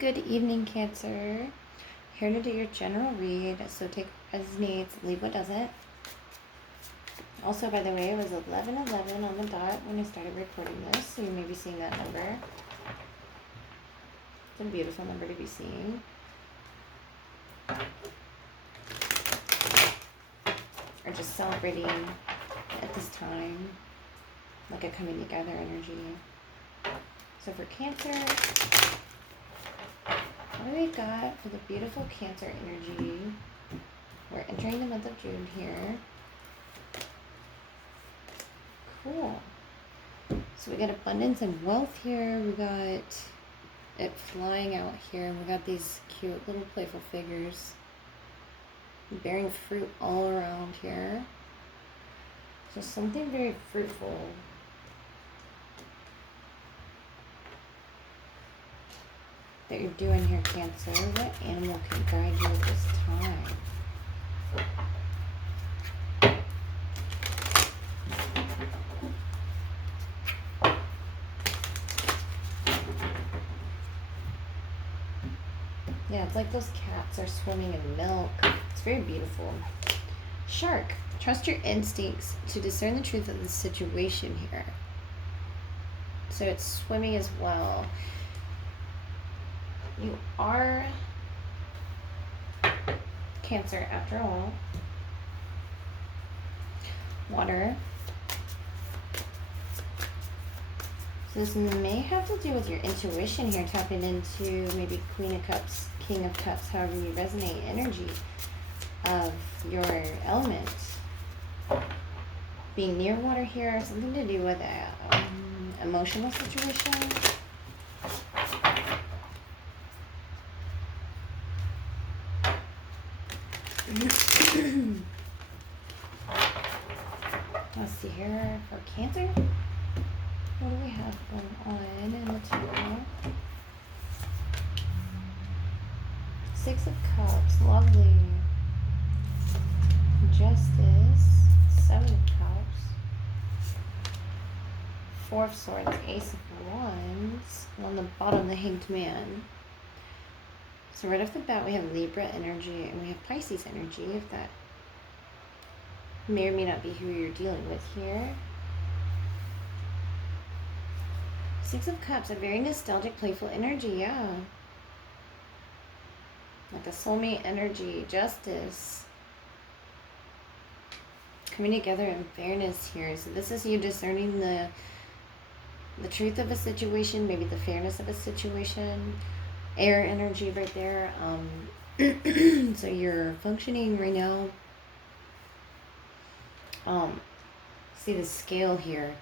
Good evening, Cancer. Here to do your general read, so take what resonates, leave what doesn't. Also, by the way, it was 11:11 on the dot when I started recording this, so you may be seeing that number. It's a beautiful number to be seeing. Or just celebrating at this time, like a coming together energy. So for Cancer, what do we got for the beautiful Cancer energy? We're entering the month of June here. Cool. So we got abundance and wealth here. We got it flying out here. We got these cute little playful figures bearing fruit all around here. So something very fruitful. That you're doing here, Cancer. What animal can guide you at this time? Yeah, it's like those cats are swimming in milk. It's very beautiful. Shark, trust your instincts to discern the truth of the situation here. So it's swimming as well. You are Cancer after all. Water. So this may have to do with your intuition here, tapping into maybe Queen of Cups, King of Cups, however you resonate energy of your element. Being near water here, something to do with an emotional situation. Let's see here for Cancer. What do we have going on in the tarot? Six of Cups, lovely. Justice, Seven of Cups. Four of Swords, Ace of Wands. And on the bottom, the Hanged Man. So right off the bat, we have Libra energy and we have Pisces energy, if that may or may not be who you're dealing with here. Six of Cups, a very nostalgic, playful energy, yeah. Like a soulmate energy, justice. Coming together in fairness here. So this is you discerning the truth of a situation, maybe the fairness of a situation. Air energy right there. So you're functioning right now. See the scale here.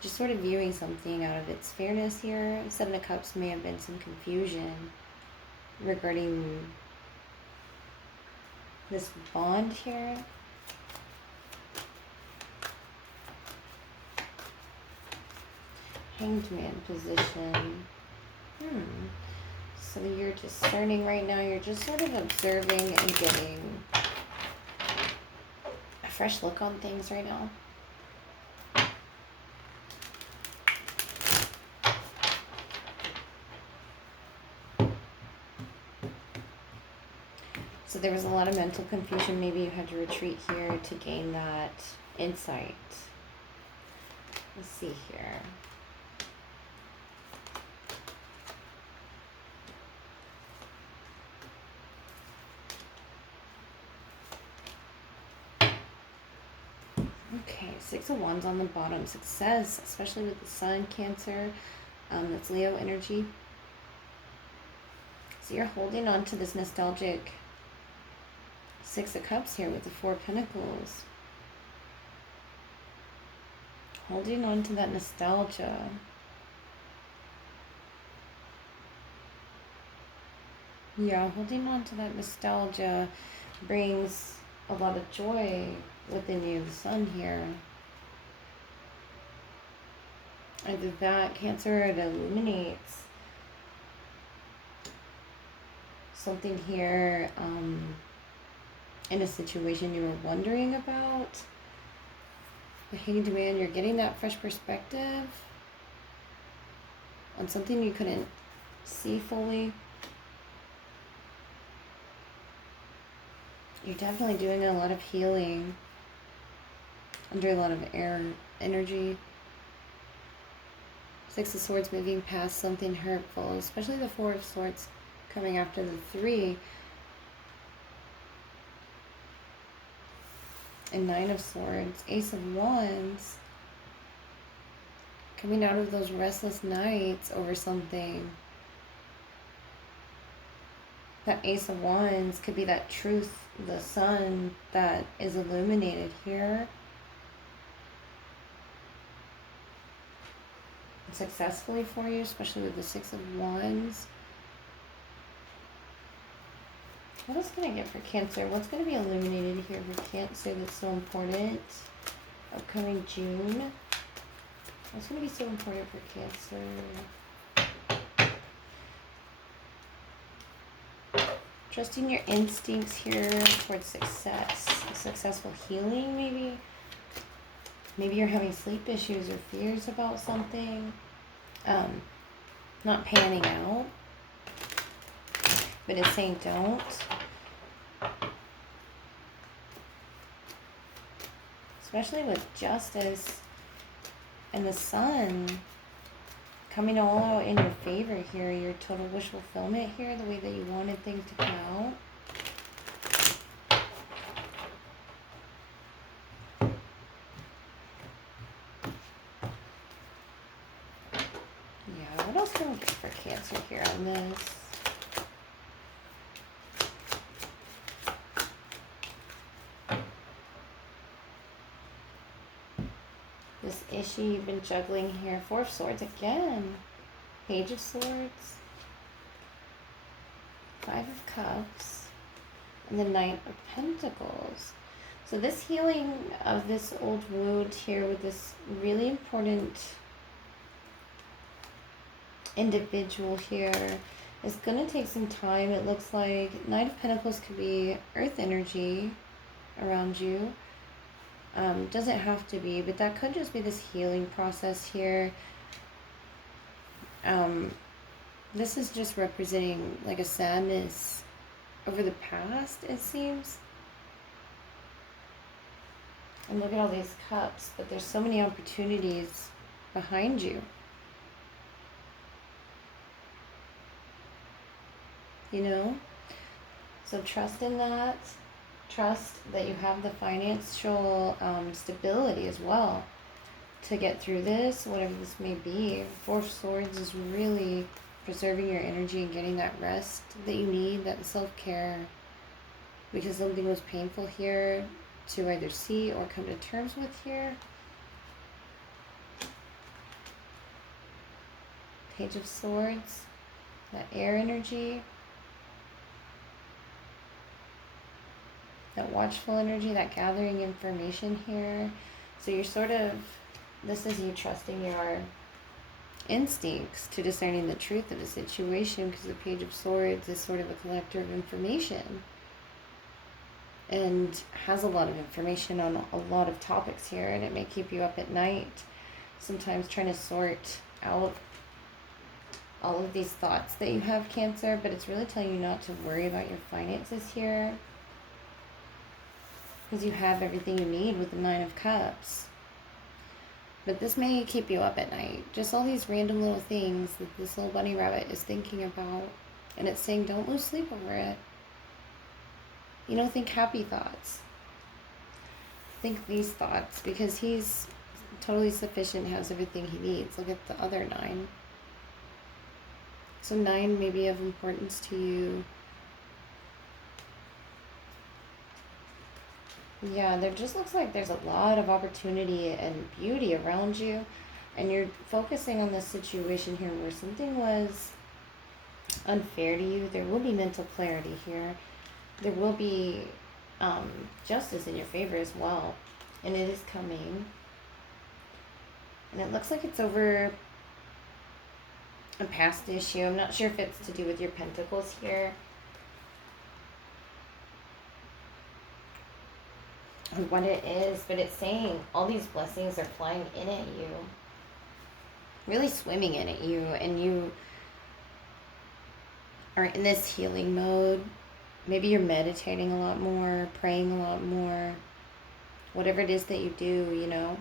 Just sort of viewing something out of its fairness here. Seven of Cups may have been some confusion regarding this bond here. Hanged Man position. So you're discerning right now. You're just sort of observing and getting a fresh look on things right now. So there was a lot of mental confusion. Maybe you had to retreat here to gain that insight. Let's see here. Okay, Six of Wands on the bottom. Success, especially with the Sun, Cancer. That's Leo energy. So you're holding on to this nostalgic Six of Cups here with the Four of Pentacles. Holding on to that nostalgia. Yeah, holding on to that nostalgia brings a lot of joy within you, the Sun here. Either that, Cancer, it illuminates something here in a situation you were wondering about. The Hanged Man, you're getting that fresh perspective on something you couldn't see fully. You're definitely doing a lot of healing under a lot of air energy. Six of Swords moving past something hurtful, especially the Four of Swords coming after the 3. And Nine of Swords, Ace of Wands, coming out of those restless nights over something. That Ace of Wands could be that truth, the sun that is illuminated here. Successfully for you, especially with the Six of Wands. What else can I get for Cancer? What's going to be illuminated here for Cancer that's so important? Upcoming June. What's going to be so important for Cancer? Trusting your instincts here towards success. Successful healing, maybe. Maybe you're having sleep issues or fears about something. Not panning out. But it's saying don't. Especially with Justice and the Sun coming all out in your favor here. Your total wish fulfillment here, the way that you wanted things to come out. Yeah, what else can we get for Cancer here on this? This issue you've been juggling here. Four of Swords again. Page of Swords. Five of Cups. And the Knight of Pentacles. So this healing of this old wound here with this really important individual here is going to take some time. It looks like Knight of Pentacles could be earth energy around you. Doesn't have to be, but that could just be this healing process here. This is just representing like a sadness over the past, it seems. And look at all these cups, but there's so many opportunities behind you. You know? So trust in that. Trust that you have the financial stability as well to get through this, whatever this may be. Four of Swords is really preserving your energy and getting that rest that you need, that self-care, because something was painful here to either see or come to terms with here. Page of Swords, that air energy, that watchful energy, that gathering information here. So you're sort of, this is you trusting your instincts to discerning the truth of a situation, because the Page of Swords is sort of a collector of information and has a lot of information on a lot of topics here, and it may keep you up at night sometimes trying to sort out all of these thoughts that you have, Cancer, but it's really telling you not to worry about your finances here, because you have everything you need with the Nine of Cups. But this may keep you up at night. Just all these random little things that this little bunny rabbit is thinking about. And it's saying don't lose sleep over it. You know, think happy thoughts. Think these thoughts, because he's totally sufficient, has everything he needs. Look at the other 9. So 9 may be of importance to you. Yeah, there just looks like there's a lot of opportunity and beauty around you. And you're focusing on this situation here where something was unfair to you. There will be mental clarity here. There will be justice in your favor as well. And it is coming. And it looks like it's over a past issue. I'm not sure if it's to do with your pentacles here, or what it is, but it's saying all these blessings are flying in at you, really swimming in at you, and you are in this healing mode. Maybe you're meditating a lot more, praying a lot more, whatever it is that you do, you know.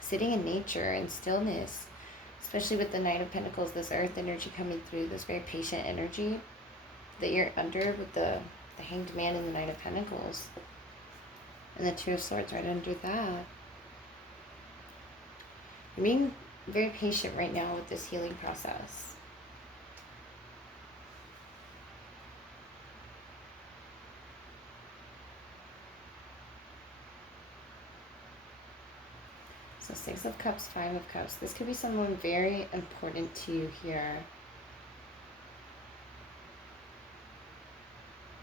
Sitting in nature and stillness, especially with the Knight of Pentacles, this earth energy coming through, this very patient energy that you're under with the Hanged Man and the Knight of Pentacles. And the Two of Swords right under that. You're being very patient right now with this healing process. So Six of Cups, Five of Cups. This could be someone very important to you here.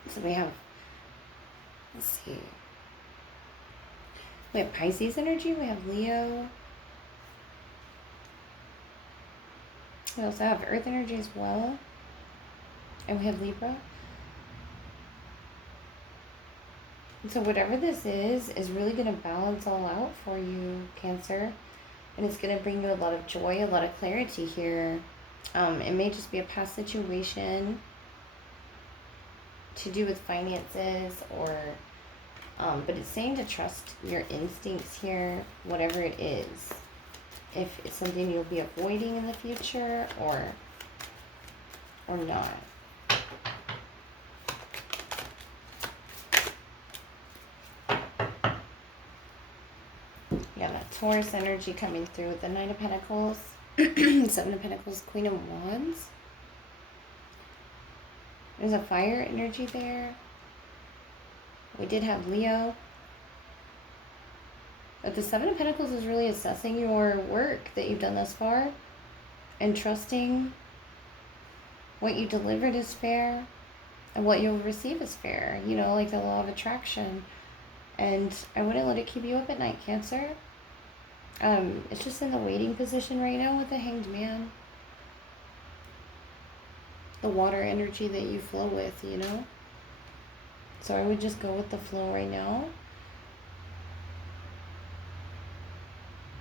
So we have, let's see. We have Pisces energy. We have Leo. We also have Earth energy as well. And we have Libra. And so whatever this is really going to balance all out for you, Cancer. And it's going to bring you a lot of joy, a lot of clarity here. It may just be a past situation to do with finances, or but it's saying to trust your instincts here, whatever it is. If it's something you'll be avoiding in the future or not. Yeah, that Taurus energy coming through with the Nine of Pentacles, Seven of Pentacles, Queen of Wands. There's a fire energy there. We did have Leo. But the Seven of Pentacles is really assessing your work that you've done thus far and trusting what you delivered is fair and what you'll receive is fair. You know, like the law of attraction. And I wouldn't let it keep you up at night, Cancer. It's just in the waiting position right now with the Hanged Man. The water energy that you flow with, you know. So I would just go with the flow right now.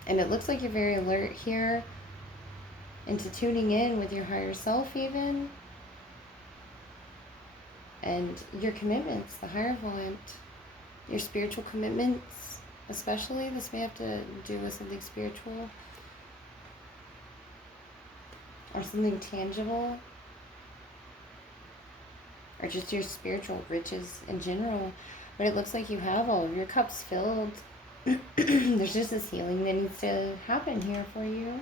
And it looks like you're very alert here into tuning in with your higher self even. And your commitments, the Hierophant, your spiritual commitments especially. This may have to do with something spiritual or something tangible, or just your spiritual riches in general. But it looks like you have all of your cups filled. There's just this healing that needs to happen here for you.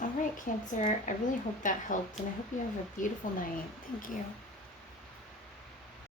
All right, Cancer, I really hope that helped, and I hope you have a beautiful night. Thank you.